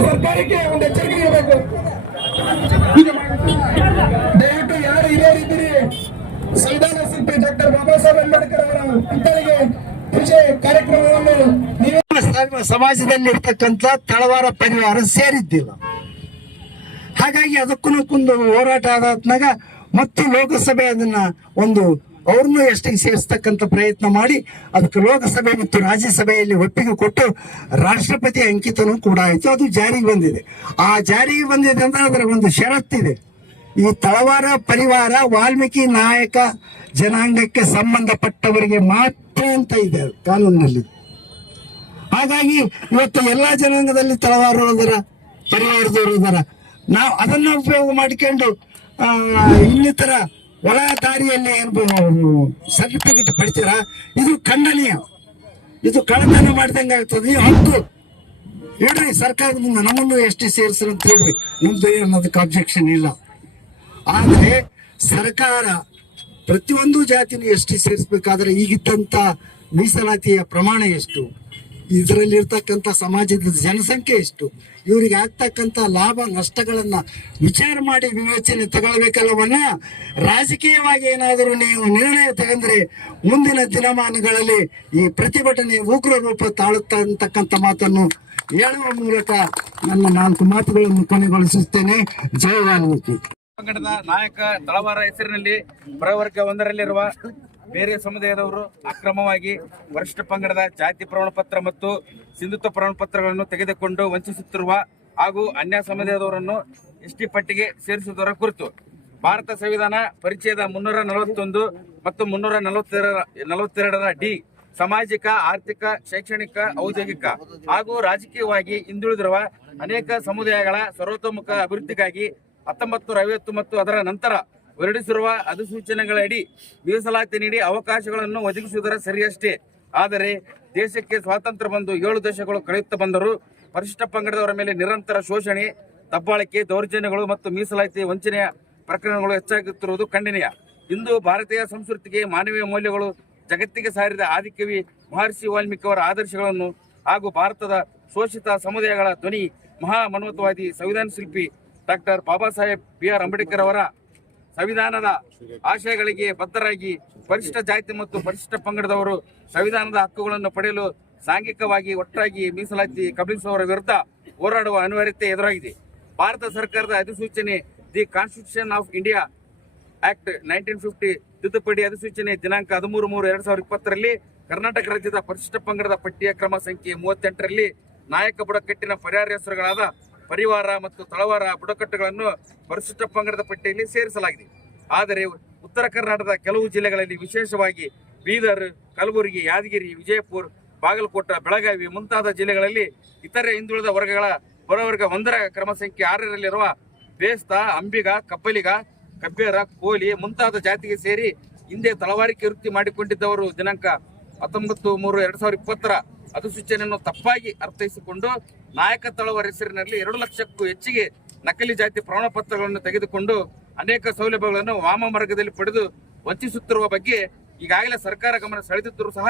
ಸರ್ಕಾರಕ್ಕೆ ಒಂದು. ದಯವಿಟ್ಟು ಯಾರು ಹಿರಿಯರಿದ್ದೀರಿ ಸಂವಿಧಾನ ಶಿಲ್ಪಿ ಡಾಕ್ಟರ್ ಬಾಬಾ ಸಾಹೇಬ್ ಅಂಬೇಡ್ಕರ್ ಅವರ ಪುತ್ಥಳಿಗೆ ಪೂಜೆ ಕಾರ್ಯಕ್ರಮವನ್ನು ನೀವೇ ಸಮಾಜದಲ್ಲಿ ಇರ್ತಕ್ಕಂಥ ತಳವಾರ ಪರಿವಾರ ಸೇರಿದ್ದಿಲ್ಲ ಹಾಗಾಗಿ ಅದಕ್ಕೂ ಕುಂದು ಹೋರಾಟ ಆದಾತ್ನಾಗ ಮತ್ತೆ ಲೋಕಸಭೆ ಅದನ್ನ ಒಂದು ಅವ್ರನ್ನೂ ಎಷ್ಟಿಗೆ ಸೇರಿಸ್ತಕ್ಕಂಥ ಪ್ರಯತ್ನ ಮಾಡಿ ಅದಕ್ಕೆ ಲೋಕಸಭೆ ಮತ್ತು ರಾಜ್ಯಸಭೆಯಲ್ಲಿ ಒಪ್ಪಿಗೆ ಕೊಟ್ಟು ರಾಷ್ಟ್ರಪತಿ ಅಂಕಿತನೂ ಕೂಡ ಆಯಿತು. ಅದು ಜಾರಿಗೆ ಬಂದಿದೆ. ಆ ಜಾರಿಗೆ ಬಂದಿದೆ ಅಂದ್ರೆ ಅದರ ಒಂದು ಷರತ್ತಿದೆ ಈ ತಳವಾರ ಪರಿವಾರ ವಾಲ್ಮೀಕಿ ನಾಯಕ ಜನಾಂಗಕ್ಕೆ ಸಂಬಂಧಪಟ್ಟವರಿಗೆ ಮಾತ್ರ ಅಂತ ಇದೆ ಕಾನೂನಿನಲ್ಲಿ. ಹಾಗಾಗಿ ಇವತ್ತು ಎಲ್ಲಾ ಜನಾಂಗದಲ್ಲಿ ತಳವಾರರು ಅದರ ಪರಿವಾರದವರು ಇದಾರ. ನಾವು ಅದನ್ನ ಉಪಯೋಗ ಮಾಡಿಕೊಂಡು ಇನ್ನಿತರ ಒಳ ದಾರಿಯಲ್ಲಿ ಏನು ಸರ್ಟಿಫಿಕೇಟ್ ಪಡಿತೀರಾ? ಇದು ಖಂಡನೀಯ. ಇದು ಕಳ್ಳತನ ಮಾಡ್ದಂಗೆ ಆಗ್ತದೆ. ಹಕ್ಕು. ಹೇಳ್ರಿ ಸರ್ಕಾರದ ಮುಂದೆ ನಮ್ಮನ್ನು ಎಷ್ಟು ಸೇರಿಸ್ರಿ ಅಂತ ಹೇಳ್ರಿ. ನಿಮ್ದು ಅನ್ನೋದಕ್ಕೆ ಅಬ್ಜೆಕ್ಷನ್ ಇಲ್ಲ. ಆದರೆ ಸರ್ಕಾರ ಪ್ರತಿಯೊಂದು ಜಾತಿನೂ ಎಷ್ಟಿ ಸೇರಿಸ್ಬೇಕಾದ್ರೆ ಈಗಿದ್ದಂತ ಮೀಸಲಾತಿಯ ಪ್ರಮಾಣ ಎಷ್ಟು? ಇದರಲ್ಲಿ ಇರ್ತಕ್ಕಂಥ ಸಮಾಜದ ಜನಸಂಖ್ಯೆ ಎಷ್ಟು? ಇವರಿಗೆ ಆಗ್ತಕ್ಕಂಥ ಲಾಭ, ನಷ್ಟಗಳನ್ನು ವಿಚಾರ ಮಾಡಿ ವಿವೇಚನೆ ತಗೊಳ್ಬೇಕಲ್ಲವನ್ನ ರಾಜಕೀಯವಾಗಿ ಏನಾದರೂ ನೀವು ನಿರ್ಣಯ ತಗೊಂಡ್ರೆ ಮುಂದಿನ ದಿನಮಾನಗಳಲ್ಲಿ ಈ ಪ್ರತಿಭಟನೆ ಉಗ್ರ ರೂಪ ತಾಳುತ್ತಾ ಅಂತಕ್ಕಂಥ ಮಾತನ್ನು ಹೇಳುವ ಮೂಲಕ ನನ್ನ ನಾಲ್ಕು ಮಾತುಗಳನ್ನು ಕೊನೆಗೊಳಿಸುತ್ತೇನೆ. ಜಯ ವಾಲ್ಮೀಕಿ. ಪಂಗಡದ ನಾಯಕ ತಳವಾರ ಹೆಸರಿನಲ್ಲಿ ಪ್ರವರ್ಗ ಒಂದರಲ್ಲಿರುವ ಬೇರೆ ಸಮುದಾಯದವರು ಅಕ್ರಮವಾಗಿ ವರಿಷ್ಠ ಪಂಗಡದ ಜಾತಿ ಪ್ರಮಾಣ ಪತ್ರ ಮತ್ತು ಸಿಂಧುತ್ವ ಪ್ರಮಾಣ ಪತ್ರಗಳನ್ನು ತೆಗೆದುಕೊಂಡು ವಂಚಿಸುತ್ತಿರುವ ಹಾಗೂ ಅನ್ಯ ಸಮುದಾಯದವರನ್ನು ಎಸ್ಟಿ ಪಟ್ಟಿಗೆ ಸೇರಿಸುವುದರ ಕುರಿತು ಭಾರತ ಸಂವಿಧಾನ ಪರಿಚಯದ ಮುನ್ನೂರ ನಲವತ್ತೊಂದು ಮತ್ತು ಮುನ್ನೂರ ನಲವತ್ತೆರಡ ನಲವತ್ತೆರಡರ ಡಿ, ಸಾಮಾಜಿಕ, ಆರ್ಥಿಕ, ಶೈಕ್ಷಣಿಕ, ಔದ್ಯೋಗಿಕ ಹಾಗೂ ರಾಜಕೀಯವಾಗಿ ಹಿಂದುಳಿದಿರುವ ಅನೇಕ ಸಮುದಾಯಗಳ ಸರ್ವತೋಮುಖ ಅಭಿವೃದ್ಧಿಗಾಗಿ ಹತ್ತೊಂಬತ್ತು ನೂರ ಐವತ್ತು ಮತ್ತು ಅದರ ನಂತರ ಹೊರಡಿಸಿರುವ ಅಧಿಸೂಚನೆಗಳಡಿ ಮೀಸಲಾತಿ ನೀಡಿ ಅವಕಾಶಗಳನ್ನು ಒದಗಿಸುವುದರ ಸರಿಯಷ್ಟೇ. ಆದರೆ ದೇಶಕ್ಕೆ ಸ್ವಾತಂತ್ರ್ಯ ಬಂದು ಏಳು ದಶಕಗಳು ಕಳೆಯುತ್ತಾ ಬಂದರೂ ಪರಿಶಿಷ್ಟ ಪಂಗಡದವರ ಮೇಲೆ ನಿರಂತರ ಶೋಷಣೆ, ದಬ್ಬಾಳಿಕೆ, ದೌರ್ಜನ್ಯಗಳು ಮತ್ತು ಮೀಸಲಾತಿ ವಂಚನೆಯ ಪ್ರಕರಣಗಳು ಹೆಚ್ಚಾಗುತ್ತಿರುವುದು ಖಂಡನೀಯ. ಇಂದು ಭಾರತೀಯ ಸಂಸ್ಕೃತಿಗೆ ಮಾನವೀಯ ಮೌಲ್ಯಗಳು ಜಗತ್ತಿಗೆ ಸಾರಿದ ಆದಿಕವಿ ಮಹರ್ಷಿ ವಾಲ್ಮೀಕಿ ಅವರ ಆದರ್ಶಗಳನ್ನು ಹಾಗೂ ಭಾರತದ ಶೋಷಿತ ಸಮುದಾಯಗಳ ಧ್ವನಿ ಮಹಾ ಮನ್ವತವಾದಿ ಸಂವಿಧಾನ ಶಿಲ್ಪಿ doctor Baba Saheb B R Ambedkar ಅವರ ಸಂವಿಧಾನದ ಆಶಯಗಳಿಗೆ ಬದ್ಧರಾಗಿ ಪರಿಶಿಷ್ಟ ಜಾತಿ ಮತ್ತು ಪರಿಶಿಷ್ಟ ಪಂಗಡದವರು ಸಂವಿಧಾನದ ಹಕ್ಕುಗಳನ್ನು ಪಡೆಯಲು ಸಾಂಘಿಕವಾಗಿ ಒಟ್ಟಾಗಿ ಮೀಸಲಾತಿ ಕಬಳಿಸುವವರ ವಿರುದ್ಧ ಹೋರಾಡುವ ಅನಿವಾರ್ಯತೆ ಎದುರಾಗಿದೆ. ಭಾರತ ಸರ್ಕಾರದ ಅಧಿಸೂಚನೆ the constitution of India act nineteen fifty ತಿದ್ದುಪಡಿ ಅಧಿಸೂಚನೆ ದಿನಾಂಕ ಹದಿಮೂರು ಮೂರು ಎರಡ್ ಸಾವಿರದ ಇಪ್ಪತ್ತರಲ್ಲಿ ಕರ್ನಾಟಕ ರಾಜ್ಯದ ಪರಿಶಿಷ್ಟ ಪಂಗಡದ ಪಟ್ಟಿಯ ಕ್ರಮ ಸಂಖ್ಯೆ ಮೂವತ್ತೆಂಟರಲ್ಲಿ ನಾಯಕ ಬುಡಕಟ್ಟಿನ ಪರಿಹಾರ ಹೆಸರುಗಳಾದ ಪರಿವಾರ ಮತ್ತು ತಳವಾರ ಬುಡಕಟ್ಟುಗಳನ್ನು ಪರಿಶಿಷ್ಟ ಪಂಗಡದ ಪಟ್ಟಿಯಲ್ಲಿ ಸೇರಿಸಲಾಗಿದೆ. ಆದರೆ ಉತ್ತರ ಕರ್ನಾಟಕದ ಕೆಲವು ಜಿಲ್ಲೆಗಳಲ್ಲಿ ವಿಶೇಷವಾಗಿ ಬೀದರ್, ಕಲಬುರಗಿ, ಯಾದಗಿರಿ, ವಿಜಯಪುರ, ಬಾಗಲಕೋಟ, ಬೆಳಗಾವಿ ಮುಂತಾದ ಜಿಲ್ಲೆಗಳಲ್ಲಿ ಇತರೆ ಹಿಂದುಳಿದ ವರ್ಗಗಳ ಹೊರವರ್ಗ ಒಂದರ ಕ್ರಮ ಸಂಖ್ಯೆ ಆರರಲ್ಲಿರುವ ಬೇಸ್ತ, ಅಂಬಿಗ ಕಪ್ಪಲಿಗ ಕಬ್ಬೇರ, ಕೋಲಿ ಮುಂತಾದ ಜಾತಿಗೆ ಸೇರಿ ಹಿಂದೆ ತಳವಾರಿಕೆ ವೃತ್ತಿ ಮಾಡಿಕೊಂಡಿದ್ದವರು ದಿನಾಂಕ ಹತ್ತೊಂಬತ್ತು ಮೂರು ಎರಡು ಸಾವಿರದ ಇಪ್ಪತ್ತರ ಅಧಿಸೂಚನೆಯನ್ನು ತಪ್ಪಾಗಿ ಅರ್ಥೈಸಿಕೊಂಡು ನಾಯಕ ತಳವರ ಹೆಸರಿನಲ್ಲಿ ಎರಡು ಲಕ್ಷಕ್ಕೂ ಹೆಚ್ಚಿಗೆ ನಕಲಿ ಜಾತಿ ಪ್ರಮಾಣ ಪತ್ರಗಳನ್ನು ತೆಗೆದುಕೊಂಡು ಅನೇಕ ಸೌಲಭ್ಯಗಳನ್ನು ವಾಮ ಮಾರ್ಗದಲ್ಲಿ ಪಡೆದು ವಂಚಿಸುತ್ತಿರುವ ಬಗ್ಗೆ ಈಗಾಗಲೇ ಸರ್ಕಾರ ಗಮನ ಸೆಳೆದಿದ್ದರೂ ಸಹ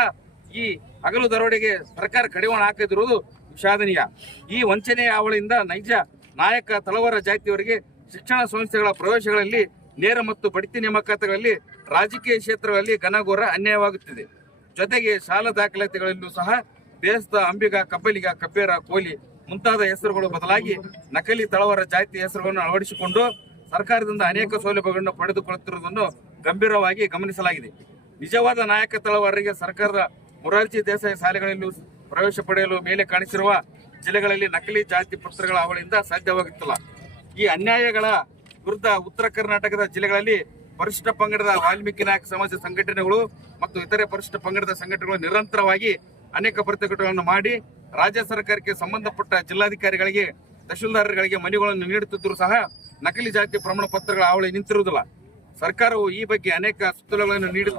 ಈ ಹಗಲು ದರೋಡೆಗೆ ಸರ್ಕಾರ ಕಡಿವಾಣ ಹಾಕದಿರುವುದು ವಿಷಾದನೀಯ. ಈ ವಂಚನೆಯ ಅವಳಿಂದ ನೈಜ ನಾಯಕ ತಳವರ ಜಾತಿಯವರಿಗೆ ಶಿಕ್ಷಣ ಸಂಸ್ಥೆಗಳ ಪ್ರವೇಶಗಳಲ್ಲಿ ನೇರ ಮತ್ತು ಬಡ್ತಿ ನೇಮಕಾತಿಗಳಲ್ಲಿ ರಾಜಕೀಯ ಕ್ಷೇತ್ರಗಳಲ್ಲಿ ಘನಘೋರ ಅನ್ಯಾಯವಾಗುತ್ತಿದೆ. ಜೊತೆಗೆ ಶಾಲಾ ದಾಖಲಾತಿಗಳಲ್ಲೂ ಸಹ ಬೇಸ್ತ ಅಂಬಿಗ, ಕಬ್ಬಲಿಗ, ಕಬ್ಬೇರ, ಕೋಲಿ ಮುಂತಾದ ಹೆಸರುಗಳು ಬದಲಾಗಿ ನಕಲಿ ತಳವಾರ ಜಾತಿ ಹೆಸರುಗಳನ್ನು ಅಳವಡಿಸಿಕೊಂಡು ಸರ್ಕಾರದಿಂದ ಅನೇಕ ಸೌಲಭ್ಯಗಳನ್ನು ಪಡೆದುಕೊಳ್ಳುತ್ತಿರುವುದನ್ನು ಗಂಭೀರವಾಗಿ ಗಮನಿಸಲಾಗಿದೆ. ನಿಜವಾದ ನಾಯಕ ತಳವಾರರಿಗೆ ಸರ್ಕಾರದ ಮೊರಾರ್ಜಿ ದೇಸಾಯಿ ಶಾಲೆಗಳಲ್ಲಿ ಪ್ರವೇಶ ಪಡೆಯಲು ಮೇಲೆ ಕಾಣಿಸಿರುವ ಜಿಲ್ಲೆಗಳಲ್ಲಿ ನಕಲಿ ಜಾತಿ ಪತ್ರಗಳ ಅವಳಿಯಿಂದ ಸಾಧ್ಯವಾಗುತ್ತಿಲ್ಲ. ಈ ಅನ್ಯಾಯಗಳ ವಿರುದ್ಧ ಉತ್ತರ ಕರ್ನಾಟಕದ ಜಿಲ್ಲೆಗಳಲ್ಲಿ ಪರಿಶಿಷ್ಟ ಪಂಗಡದ ವಾಲ್ಮೀಕಿ ನಾಯಕ ಸಮಾಜ ಸಂಘಟನೆಗಳು ಮತ್ತು ಇತರೆ ಪರಿಶಿಷ್ಟ ಪಂಗಡದ ಸಂಘಟನೆಗಳು ನಿರಂತರವಾಗಿ ಅನೇಕ ಪ್ರತಿಭಟನೆಗಳನ್ನು ಮಾಡಿ ರಾಜ್ಯ ಸರ್ಕಾರಕ್ಕೆ ಸಂಬಂಧಪಟ್ಟ ಜಿಲ್ಲಾಧಿಕಾರಿಗಳಿಗೆ ತಹಶೀಲ್ದಾರಗಳಿಗೆ ಮನೆಗಳನ್ನು ನೀಡುತ್ತಿದ್ದರೂ ಸಹ ನಕಲಿ ಜಾತಿ ಪ್ರಮಾಣ ಪತ್ರಗಳ ಅವಳಿ ನಿಂತಿರುವುದಿಲ್ಲ. ಸರ್ಕಾರವು ಈ ಬಗ್ಗೆ ಅನೇಕ ಸುತ್ತೋಲೆಗಳನ್ನು ನೀಡಿ